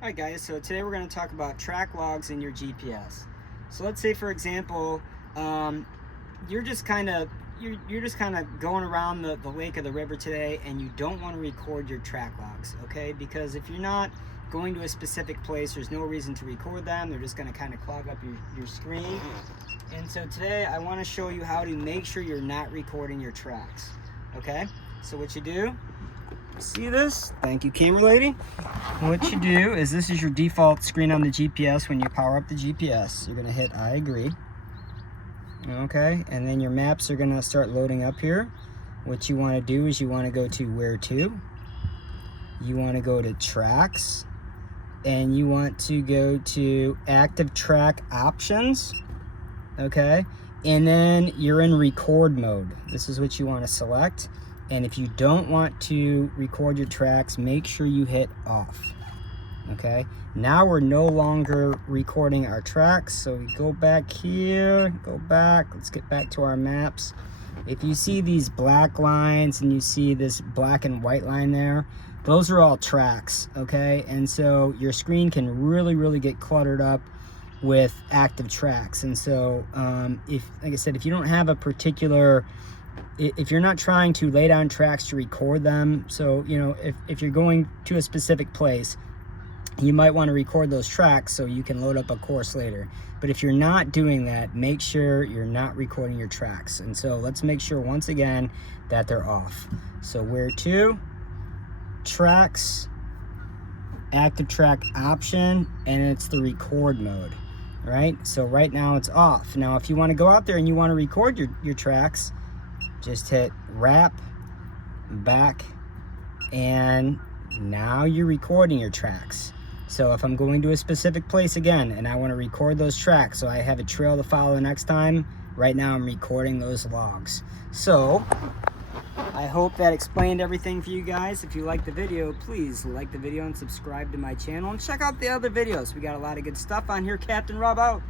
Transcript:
Alright guys, so today we're going to talk about track logs in your GPS. So let's say for example, you're just kind of going around the lake or the river today and you don't want to record your track logs, okay? Because if you're not going to a specific place, there's no reason to record them. They're just going to kind of clog up your screen. And so today I want to show you how to make sure you're not recording your tracks, okay? So what you do, see this? Thank you, camera lady. What you do is, this is your default screen on the GPS. When you power up the GPS, you're gonna hit I agree. Okay, and then your maps are gonna start loading up here. What you wanna do is you wanna go to where to. You wanna go to tracks, and you want to go to active track options. Okay, and then you're in record mode. This is what you wanna select. And if you don't want to record your tracks, make sure you hit off. Okay, now we're no longer recording our tracks. So we go back here, let's get back to our maps. If you see these black lines and you see this black and white line there, those are all tracks, okay? And so your screen can really get cluttered up with active tracks. And so like I said, if you don't have a particular, if you're not trying to lay down tracks to record them, so you know, if you're going to a specific place, you might want to record those tracks so you can load up a course later. But if you're not doing that, make sure you're not recording your tracks. And so let's make sure once again that they're off. So where to, tracks, active track option, and it's the record mode. All right, so right now it's off. Now if you want to go out there and you want to record your tracks, just hit wrap, back, and now you're recording your tracks. So if I'm going to a specific place again and I want to record those tracks so I have a trail to follow the next time, right now I'm recording those logs. So I hope that explained everything for you guys. If you liked the video, please like the video and subscribe to my channel and check out the other videos. We got a lot of good stuff on here. Captain Rob out.